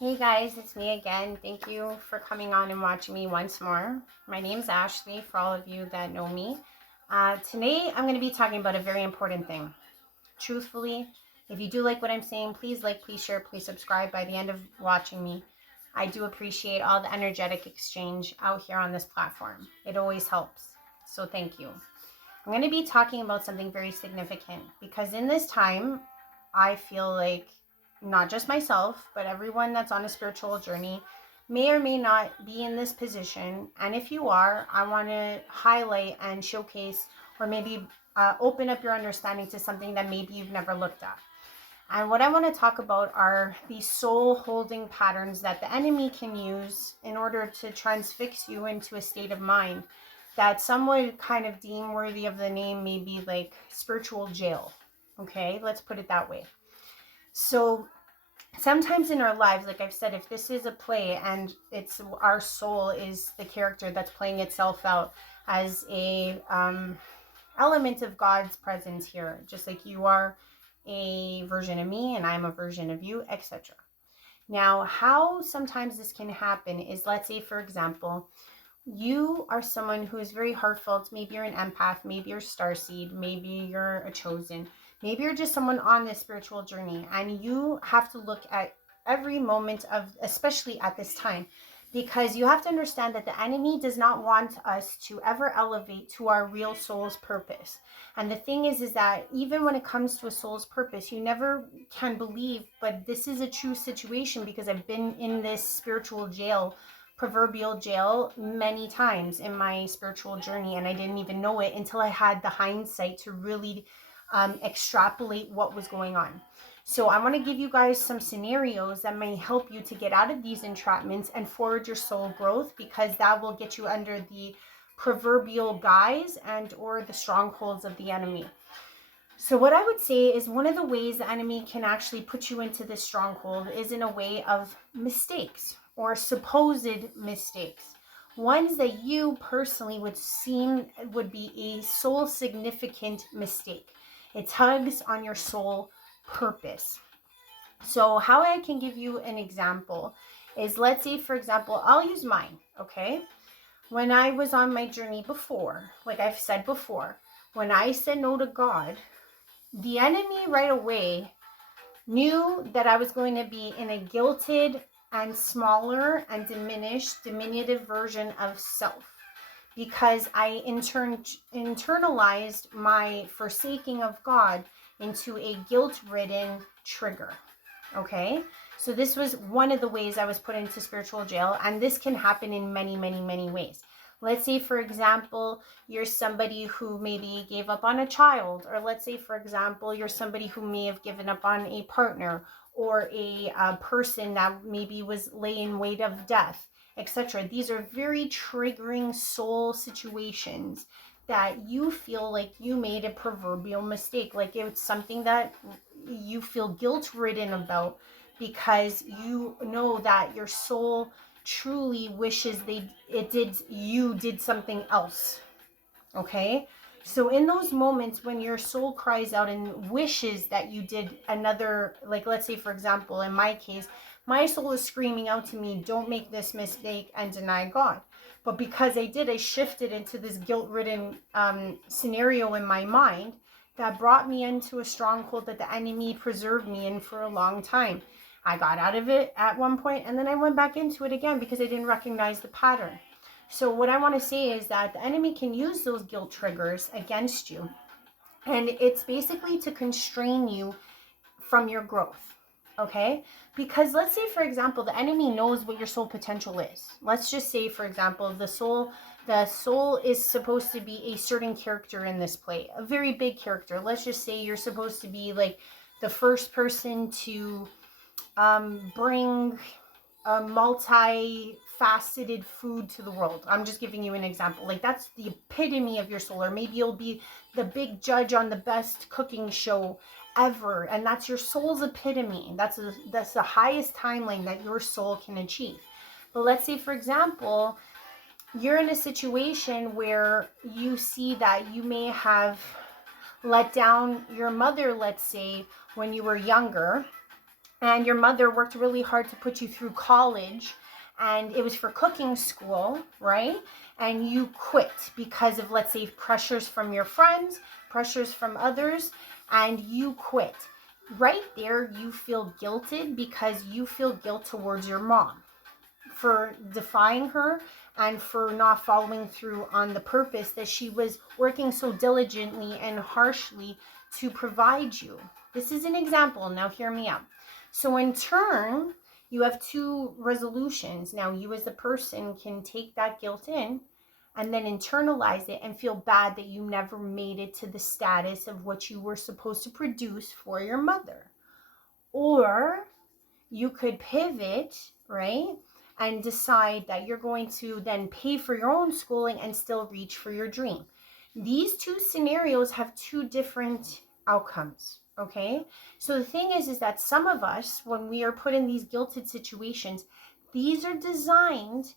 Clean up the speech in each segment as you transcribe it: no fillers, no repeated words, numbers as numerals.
Hey guys, it's me again. Thank you for coming on and watching me once more. My name's Ashley, for all of you that know me. Today, I'm going to be talking about a very important thing. Truthfully, if you do like what I'm saying, please like, please share, please subscribe by the end of watching me. I do appreciate all the energetic exchange out here on this platform. It always helps. So thank you. I'm going to be talking about something very significant because in this time, I feel like not just myself, but everyone that's on a spiritual journey may or may not be in this position. And if you are, I want to highlight and showcase or maybe open up your understanding to something that maybe you've never looked at. And what I want to talk about are these soul holding patterns that the enemy can use in order to transfix you into a state of mind that some would kind of deem worthy of the name, maybe like spiritual jail. Okay, let's put it that way. So sometimes in our lives, like I've said, if this is a play and it's our soul is the character that's playing itself out as a element of God's presence here, just like you are a version of me and I'm a version of you, etc. Now, how sometimes this can happen is, let's say, for example, you are someone who is very heartfelt. Maybe you're an empath, maybe you're starseed, maybe you're a chosen, maybe you're just someone on this spiritual journey, and you have to look at every moment of, especially at this time, because you have to understand that the enemy does not want us to ever elevate to our real soul's purpose. And the thing is that even when it comes to a soul's purpose, you never can believe, but this is a true situation because I've been in this spiritual jail, proverbial jail, many times in my spiritual journey, and I didn't even know it until I had the hindsight to really extrapolate what was going on. So I want to give you guys some scenarios that may help you to get out of these entrapments and forward your soul growth, because that will get you under the proverbial guise and or the strongholds of the enemy. So what I would say is one of the ways the enemy can actually put you into this stronghold is in a way of mistakes or supposed mistakes. Ones that you personally would seem would be a soul significant mistake. It tugs on your soul purpose. So how I can give you an example is, let's say, for example, I'll use mine, okay? When I was on my journey before, like I've said before, when I said no to God, the enemy right away knew that I was going to be in a guilted and smaller and diminutive version of self, because I internalized my forsaking of God into a guilt-ridden trigger. Okay? So this was one of the ways I was put into spiritual jail, and this can happen in many, many, many ways. Let's say, for example, you're somebody who maybe gave up on a child, or let's say, for example, you're somebody who may have given up on a partner or a person that maybe was laying wait of death, etc. These are very triggering soul situations that you feel like you made a proverbial mistake, like it's something that you feel guilt ridden about, because you know that your soul truly wishes you did something else. Okay, so in those moments when your soul cries out and wishes that you did another, like let's say for example in my case, my soul is screaming out to me, don't make this mistake and deny God. But because I did, I shifted into this guilt-ridden scenario in my mind that brought me into a stronghold that the enemy preserved me in for a long time. I got out of it at one point, and then I went back into it again because I didn't recognize the pattern. So what I want to say is that the enemy can use those guilt triggers against you. And it's basically to constrain you from your growth. Okay? Because let's say, for example, the enemy knows what your soul potential is. Let's just say, for example, the soul is supposed to be a certain character in this play, a very big character. Let's just say you're supposed to be like the first person to bring a multi-faceted food to the world. I'm just giving you an example. Like that's the epitome of your soul. Or maybe you'll be the big judge on the best cooking show ever, and that's your soul's epitome. That's the highest timeline that your soul can achieve. But let's say, for example, you're in a situation where you see that you may have let down your mother, let's say, when you were younger, and your mother worked really hard to put you through college, and it was for cooking school, right? And you quit because of, let's say, pressures from your friends, pressures from others, and you quit. Right there, you feel guilted because you feel guilt towards your mom for defying her and for not following through on the purpose that she was working so diligently and harshly to provide you. This is an example. Now, hear me out. So, in turn, you have two resolutions. Now, you as a person can take that guilt in and then internalize it and feel bad that you never made it to the status of what you were supposed to produce for your mother. Or you could pivot, right? And decide that you're going to then pay for your own schooling and still reach for your dream. These two scenarios have two different outcomes, okay? So the thing is that some of us, when we are put in these guilted situations, these are designed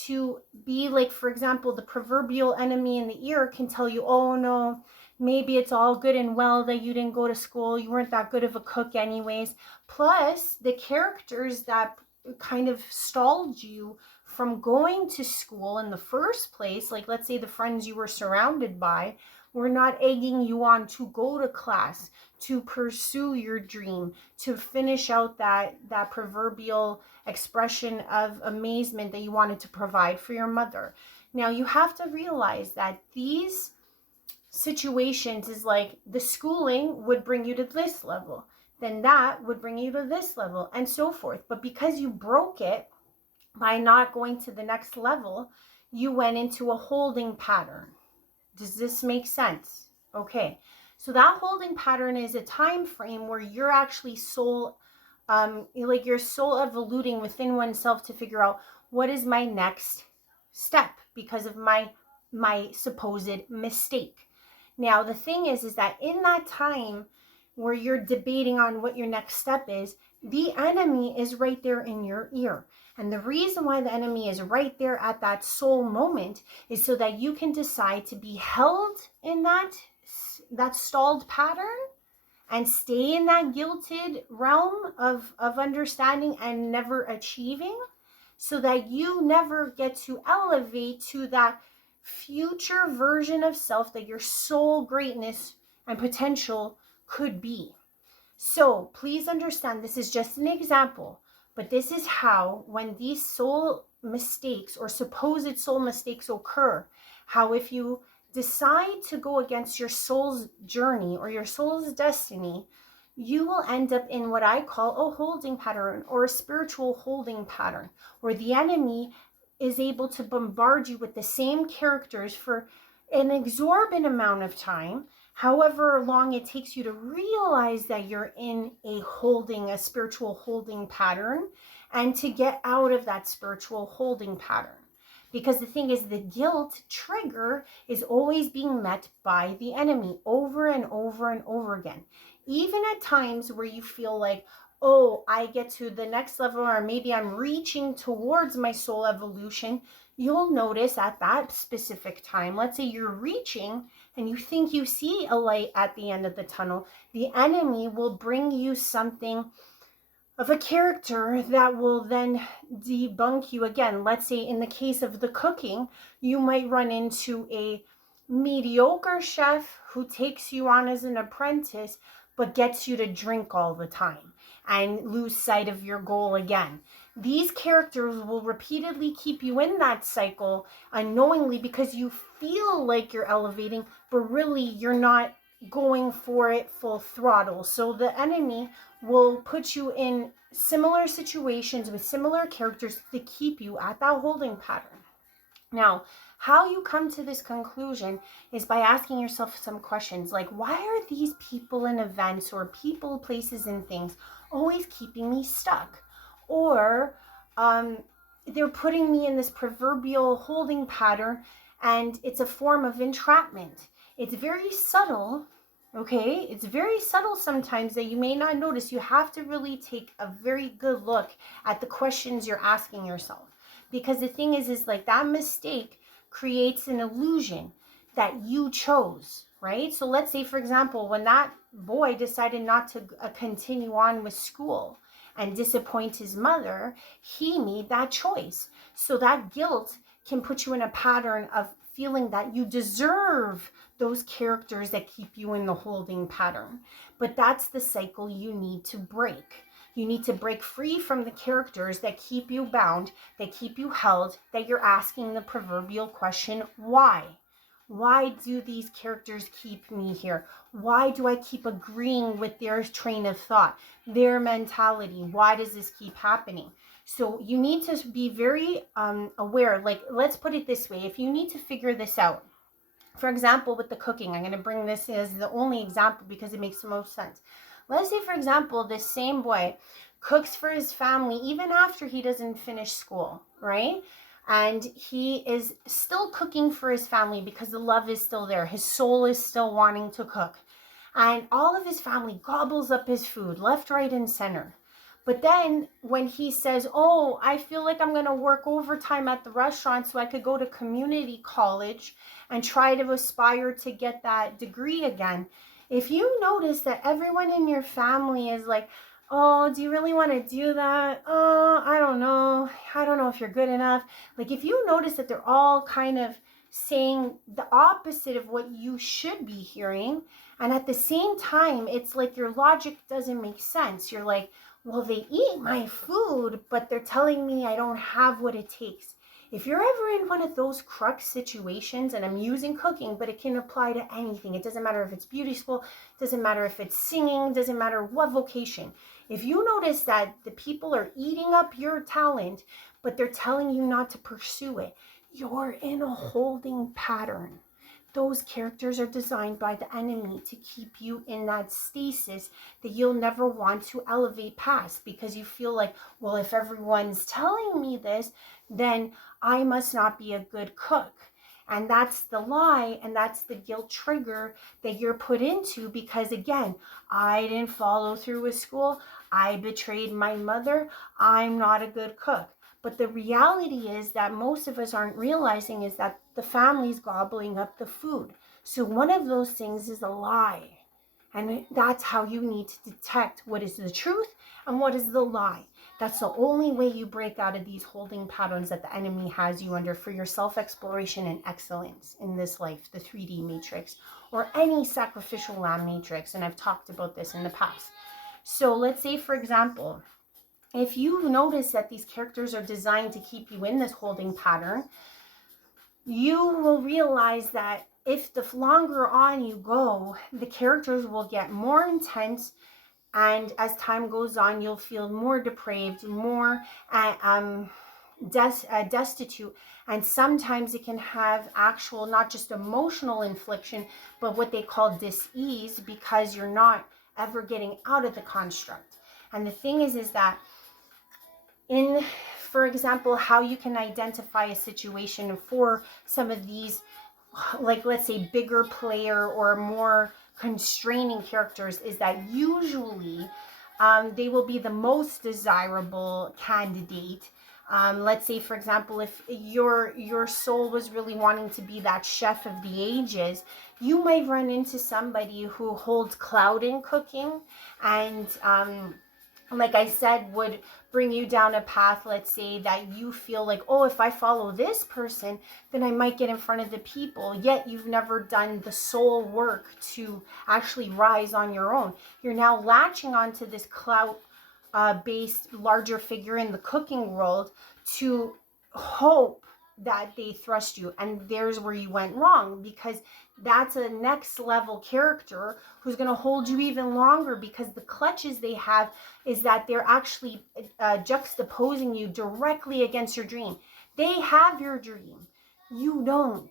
to be like, for example, the proverbial enemy in the ear can tell you, oh no, maybe it's all good and well that you didn't go to school, you weren't that good of a cook anyways. Plus, the characters that kind of stalled you from going to school in the first place, like let's say the friends you were surrounded by, were not egging you on to go to class, to pursue your dream, to finish out that proverbial expression of amazement that you wanted to provide for your mother. Now, you have to realize that these situations is like the schooling would bring you to this level, then that would bring you to this level, and so forth. But because you broke it by not going to the next level, you went into a holding pattern. Does this make sense? Okay. So that holding pattern is a time frame where you're actually like your soul evoluting within oneself to figure out what is my next step because of my supposed mistake. Now, the thing is that in that time where you're debating on what your next step is, the enemy is right there in your ear. And the reason why the enemy is right there at that soul moment is so that you can decide to be held in that stalled pattern and stay in that guilted realm of understanding and never achieving, so that you never get to elevate to that future version of self that your soul greatness and potential could be. So please understand, this is just an example, but this is how, when these soul mistakes or supposed soul mistakes occur, how if you decide to go against your soul's journey or your soul's destiny, you will end up in what I call a holding pattern or a spiritual holding pattern, where the enemy is able to bombard you with the same characters for an exorbitant amount of time, however long it takes you to realize that you're in a spiritual holding pattern, and to get out of that spiritual holding pattern. Because the thing is, the guilt trigger is always being met by the enemy over and over and over again. Even at times where you feel like, oh, I get to the next level, or maybe I'm reaching towards my soul evolution, you'll notice at that specific time, let's say you're reaching and you think you see a light at the end of the tunnel, the enemy will bring you something of a character that will then debunk you again. Let's say in the case of the cooking, you might run into a mediocre chef who takes you on as an apprentice, but gets you to drink all the time and lose sight of your goal again. These characters will repeatedly keep you in that cycle unknowingly, because you feel like you're elevating, but really you're not going for it full throttle. So the enemy will put you in similar situations with similar characters to keep you at that holding pattern. Now, how you come to this conclusion is by asking yourself some questions like, why are these people and events or people, places, and things always keeping me stuck? Or they're putting me in this proverbial holding pattern, and it's a form of entrapment. It's very subtle, okay? It's very subtle sometimes that you may not notice. You have to really take a very good look at the questions you're asking yourself. Because the thing is like that mistake creates an illusion that you chose, right? So let's say, for example, when that boy decided not to continue on with school, and disappoint his mother, he made that choice. So that guilt can put you in a pattern of feeling that you deserve those characters that keep you in the holding pattern. But that's the cycle you need to break. You need to break free from the characters that keep you bound, that keep you held, that you're asking the proverbial question, why? Why do these characters keep me here? Why do I keep agreeing with their train of thought, their mentality? Why does this keep happening? So you need to be very aware. Like, let's put it this way. If you need to figure this out, for example, with the cooking, I'm going to bring this as the only example because it makes the most sense. Let's say, for example, this same boy cooks for his family even after he doesn't finish school, right? And he is still cooking for his family because the love is still there. His soul is still wanting to cook. And all of his family gobbles up his food, left, right, and center. But then when he says, oh, I feel like I'm going to work overtime at the restaurant so I could go to community college and try to aspire to get that degree again. If you notice that everyone in your family is like, oh, do you really want to do that? Oh, I don't know. I don't know if you're good enough. Like, if you notice that they're all kind of saying the opposite of what you should be hearing, and at the same time, it's like your logic doesn't make sense. You're like, well, they eat my food, but they're telling me I don't have what it takes. If you're ever in one of those crux situations, and I'm using cooking, but it can apply to anything. It doesn't matter if it's beauty school, doesn't matter if it's singing, doesn't matter what vocation. If you notice that the people are eating up your talent, but they're telling you not to pursue it, you're in a holding pattern. Those characters are designed by the enemy to keep you in that stasis that you'll never want to elevate past, because you feel like, well, if everyone's telling me this, then I must not be a good cook. And that's the lie, and that's the guilt trigger that you're put into, because again, I didn't follow through with school, I betrayed my mother, I'm not a good cook. But the reality is that most of us aren't realizing is that the family's gobbling up the food. So one of those things is a lie. And that's how you need to detect what is the truth and what is the lie. That's the only way you break out of these holding patterns that the enemy has you under for your self-exploration and excellence in this life, the 3D matrix, or any sacrificial lamb matrix. And I've talked about this in the past. So let's say, for example, if you notice that these characters are designed to keep you in this holding pattern, you will realize that if the longer on you go, the characters will get more intense, and as time goes on, you'll feel more depraved, more destitute, and sometimes it can have actual, not just emotional infliction, but what they call dis-ease, because you're not ever getting out of the construct. And the thing is that in, for example, how you can identify a situation for some of these, like, let's say, bigger player or more constraining characters, is that usually they will be the most desirable candidate. Let's say, for example, if your soul was really wanting to be that chef of the ages, you might run into somebody who holds clout in cooking, and like I said, would bring you down a path, let's say, that you feel like, oh, if I follow this person, then I might get in front of the people, yet you've never done the soul work to actually rise on your own. You're now latching onto this clout based larger figure in the cooking world to hope that they thrust you. And there's where you went wrong, because that's a next level character who's going to hold you even longer, because the clutches they have is that they're actually juxtaposing you directly against your dream. They have your dream, you don't.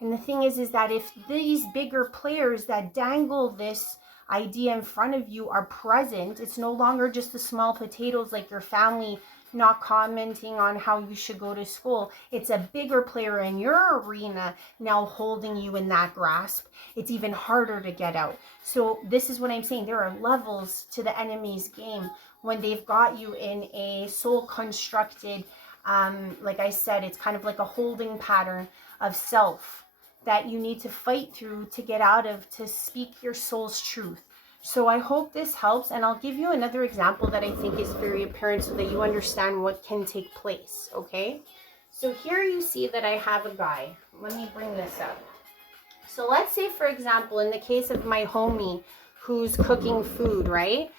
And the thing is that if these bigger players that dangle this idea in front of you are present, it's no longer just the small potatoes like your family not commenting on how you should go to school. It's a bigger player in your arena now holding you in that grasp. It's even harder to get out. So this is what I'm saying. There are levels to the enemy's game when they've got you in a soul constructed, like I said, it's kind of like a holding pattern of self that you need to fight through to get out of, to speak your soul's truth, So I hope this helps, and I'll give you another example that I think is very apparent so that you understand what can take place, okay? So here you see that I have a guy. Let me bring this up. So let's say, for example, in the case of my homie who's cooking food, right?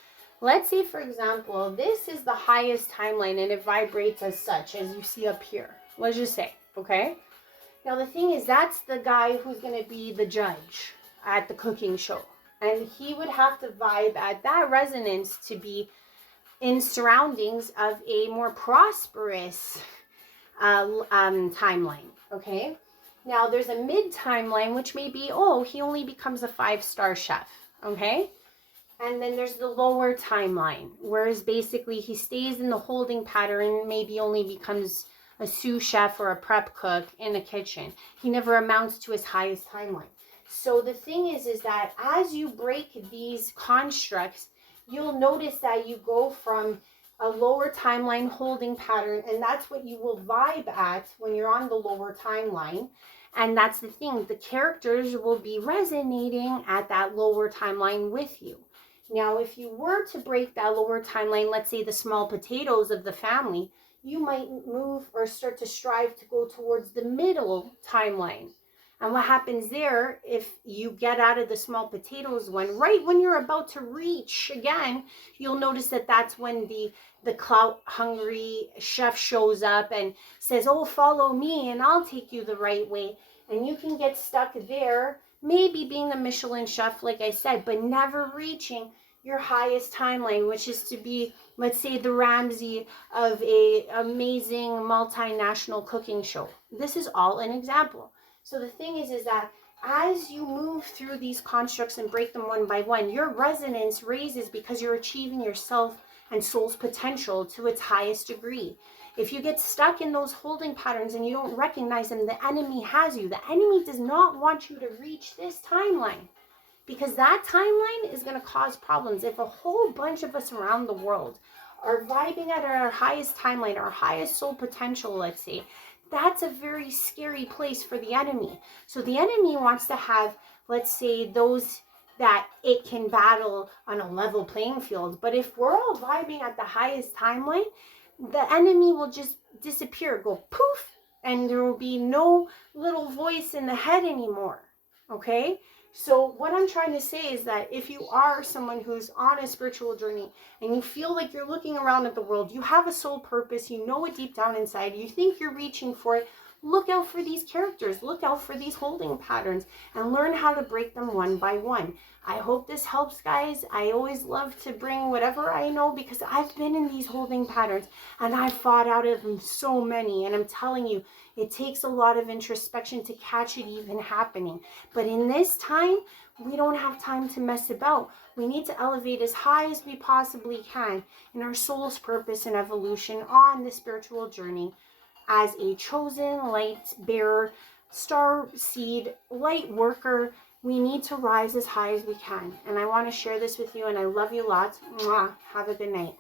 Let's say, for example, this is the highest timeline and it vibrates as such, as you see up here. Let's just say, okay? Now, the thing is, that's the guy who's going to be the judge at the cooking show. And he would have to vibe at that resonance to be in surroundings of a more prosperous timeline, okay? Now, there's a mid timeline, which may be, oh, he only becomes a 5-star chef, okay? And then there's the lower timeline, whereas basically he stays in the holding pattern, maybe only becomes a sous chef or a prep cook in a kitchen. He never amounts to his highest timeline. So the thing is that as you break these constructs, you'll notice that you go from a lower timeline holding pattern, and that's what you will vibe at when you're on the lower timeline. And that's the thing, the characters will be resonating at that lower timeline with you. Now, if you were to break that lower timeline, let's say the small potatoes of the family, you might move or start to strive to go towards the middle timeline. And what happens there, if you get out of the small potatoes one, right when you're about to reach again, you'll notice that that's when the clout hungry chef shows up and says, oh, follow me and I'll take you the right way. And you can get stuck there, maybe being the Michelin chef, like I said, but never reaching your highest timeline, which is to be, let's say, the Ramsay of a amazing multinational cooking show. This is all an example. So the thing is that as you move through these constructs and break them one by one, your resonance raises because you're achieving yourself and soul's potential to its highest degree. If you get stuck in those holding patterns and you don't recognize them, the enemy has you. The enemy does not want you to reach this timeline, because that timeline is going to cause problems. If a whole bunch of us around the world are vibing at our highest timeline, our highest soul potential, let's say, that's a very scary place for the enemy. So the enemy wants to have, let's say, those that it can battle on a level playing field. But if we're all vibing at the highest timeline, the enemy will just disappear, go poof, and there will be no little voice in the head anymore, okay? So what I'm trying to say is that if you are someone who's on a spiritual journey and you feel like you're looking around at the world, you have a soul purpose, you know it deep down inside, you think you're reaching for it, look out for these characters, look out for these holding patterns, and learn how to break them one by one. I hope this helps, guys. I always love to bring whatever I know because I've been in these holding patterns and I've fought out of them so many. And I'm telling you, it takes a lot of introspection to catch it even happening. But in this time, we don't have time to mess about. We need to elevate as high as we possibly can in our soul's purpose and evolution on the spiritual journey as a chosen light bearer, star seed, light worker. We need to rise as high as we can. And I want to share this with you, and I love you lots. Mwah. Have a good night.